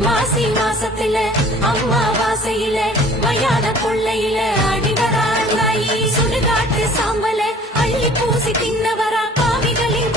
மாசி மாசத்துல அம்மாவாசையில மயான கொள்ளையில அடிவராண்டாயி சுடுகாட்டு சாம்பல அள்ளி பூசி தின்னவரா பாவிகளின்